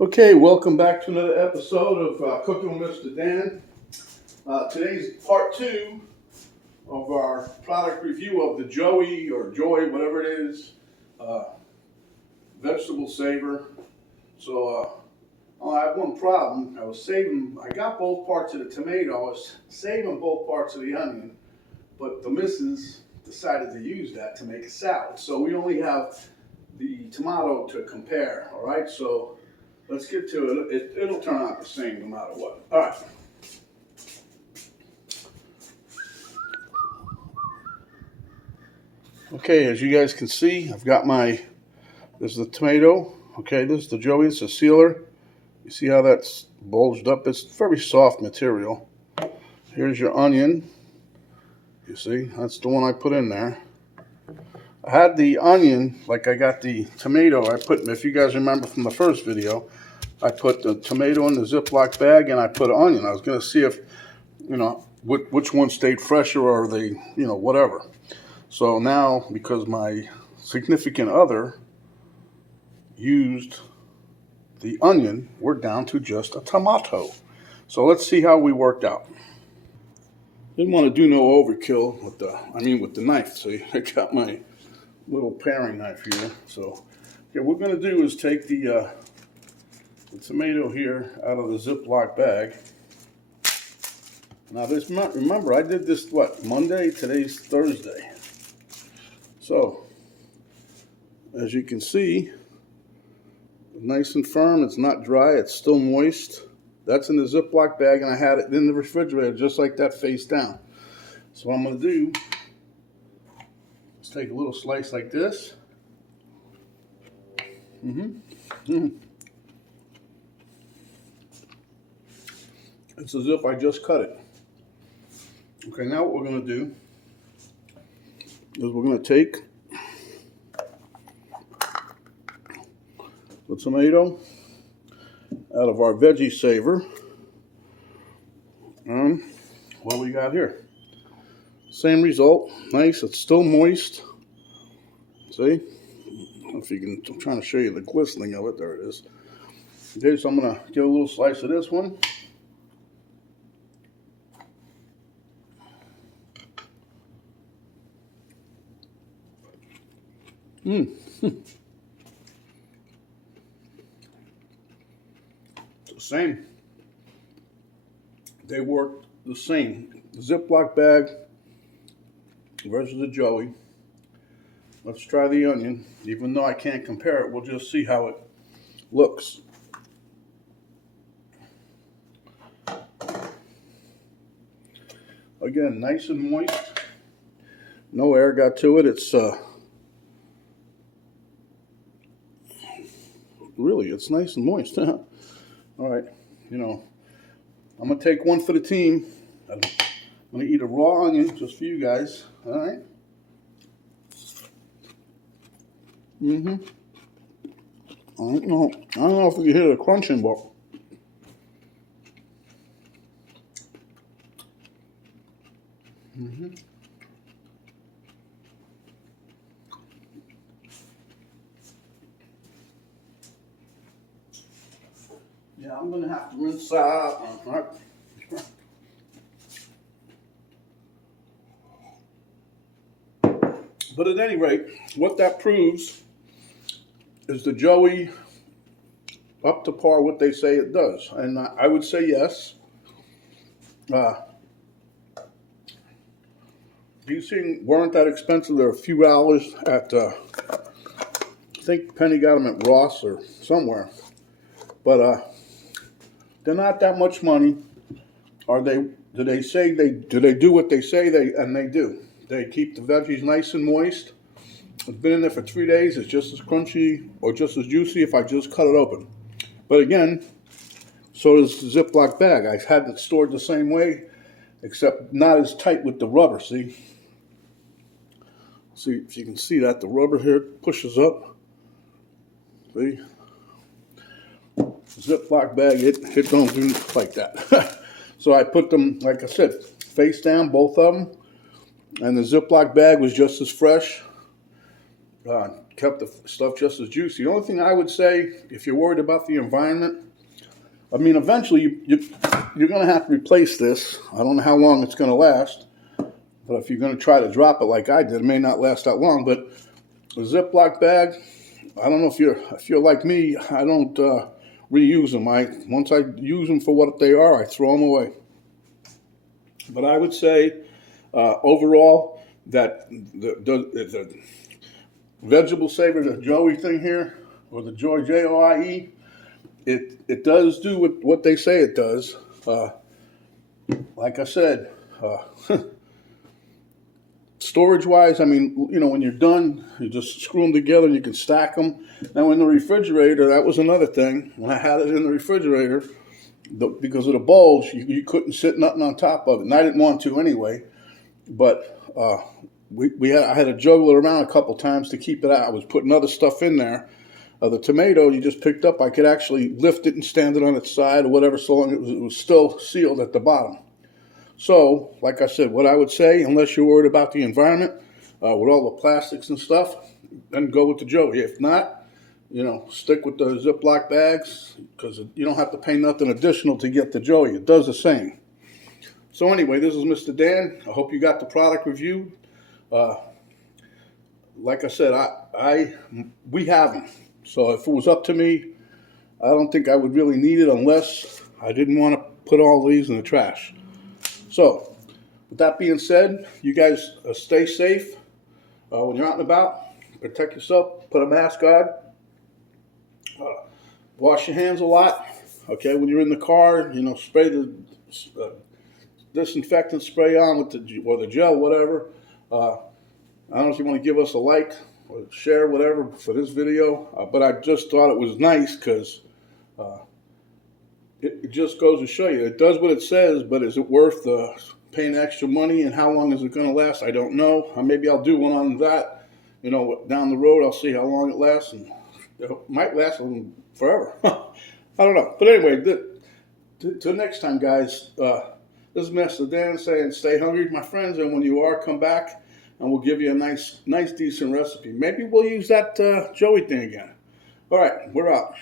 Okay, welcome back to another episode of Cooking with Mr. Dan. Today's part two of our product review of the Joie or Joy, whatever it is, vegetable saver. So I have one problem. I got both parts of the tomato. I was saving both parts of the onion, but the missus decided to use that to make a salad. So we only have the tomato to compare, all right? So let's get to it. It'll turn out the same no matter what. All right. Okay, as you guys can see, I've got this is the tomato. Okay, this is the Joey, it's a sealer. You see how that's bulged up? It's very soft material. Here's your onion. You see, that's the one I put in there. I had the onion, like I got the tomato, if you guys remember from the first video, I put the tomato in the Zip-Loc bag and I put onion. I was going to see if, which one stayed fresher or they, whatever. So now, because my significant other used the onion, we're down to just a tomato. So let's see how we worked out. Didn't want to do no overkill with the knife. So I got my little paring knife here. So what we're going to do is take the tomato here out of the Zip-Loc bag. Now remember, I did this, Monday? Today's Thursday. So, as you can see, nice and firm. It's not dry. It's still moist. That's in the Zip-Loc bag, and I had it in the refrigerator just like that, face down. So what I'm going to do is take a little slice like this. It's as if I just cut it. Okay, now what we're going to do is we're going to take the tomato out of our veggie saver. What we got here? Same result. Nice. It's still moist. See? I don't know if you can. I'm trying to show you the glistening of it. There it is. Okay, so I'm going to get a little slice of this one. It's the same. They work the same. The Zip-Loc bag versus the Joey. Let's try the onion. Even though I can't compare it, we'll just see how it looks. Again, nice and moist. No air got to it. It's really, it's nice and moist. All right, I'm gonna take one for the team. I'm gonna eat a raw onion just for you guys. All right. I don't know if you can hear the crunching, but yeah, I'm gonna have to rinse that out. All right. But at any rate, what that proves is the Joey up to par what they say it does, and I would say yes. These things weren't that expensive. They're a few dollars at, I think Penny got them at Ross or somewhere. But they're not that much money. Do they do what they say they do? They keep the veggies nice and moist. It's been in there for 3 days. It's just as crunchy or just as juicy if I just cut it open. But again, so does the Zip-Loc bag. I've had it stored the same way, except not as tight with the rubber, see? See if you can see that. The rubber here pushes up. See? Zip-Loc bag, it don't do like that. So I put them, like I said, face down, both of them. And the Zip-Loc bag was just as fresh. kept the stuff just as juicy. The only thing I would say, if you're worried about the environment, I mean, eventually you're going to have to replace this. I don't know how long it's going to last, but if you're going to try to drop it like I did, it may not last that long. But a Zip-Loc bag, I don't know if you're like me, I don't reuse them. Once I use them for what they are, I throw them away. But I would say overall that the vegetable saver, the Joie thing here, or the Joie Joie, it does do what they say it does. Like I said, storage-wise, I mean, you know, when you're done, you just screw them together and you can stack them. Now, in the refrigerator, that was another thing. When I had it in the refrigerator, because of the bulge, you couldn't sit nothing on top of it, and I didn't want to anyway. But I had to juggle it around a couple times to keep it out. I was putting other stuff in there. The tomato you just picked up, I could actually lift it and stand it on its side or whatever, so long it was still sealed at the bottom. So, like I said, what I would say, unless you're worried about the environment, with all the plastics and stuff, then go with the Joie. If not, you know, stick with the Zip-Loc bags, because you don't have to pay nothing additional to get the Joie. It does the same. So anyway, this is Mr. Dan. I hope you got the product reviewed. Like I said, we have them. So if it was up to me, I don't think I would really need it unless I didn't want to put all these in the trash. So, with that being said, you guys stay safe when you're out and about. Protect yourself. Put a mask on. Wash your hands a lot. Okay, when you're in the car, you know, spray the disinfectant spray on with the gel, whatever. I don't know if you want to give us a like or share, whatever, for this video. But I just thought it was nice because it just goes to show you. It does what it says, but is it worth paying extra money, and how long is it going to last? I don't know. Maybe I'll do one on that. You know, down the road, I'll see how long it lasts, and it might last forever. I don't know. But anyway, till next time, guys, this is Mr. Dan saying stay hungry, my friends, and when you are, come back, and we'll give you a nice, decent recipe. Maybe we'll use that Joie thing again. All right, we're out.